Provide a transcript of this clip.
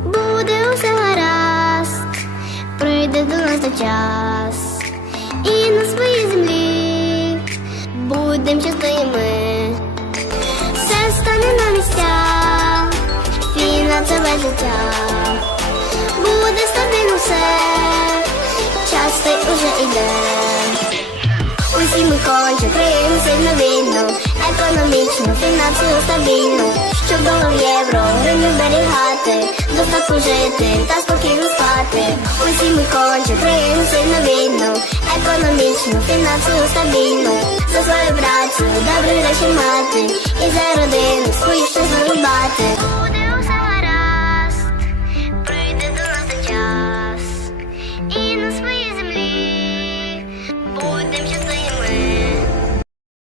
буде усе гаразд, прийде до нас на час, і на своїй землі будем щасливі. Все стане на місця, фінансове життя, буде стабільно все, час той уже йде. Усі ми хочемо Крим сильно вільно, економічно, фінансово стабільно, щоб достатку жити та спокійно спати. Усі ми хочемо країну сильно вільну, економічну, фінансово стабільну, за свою працю добрі речі мати, і за родину свою.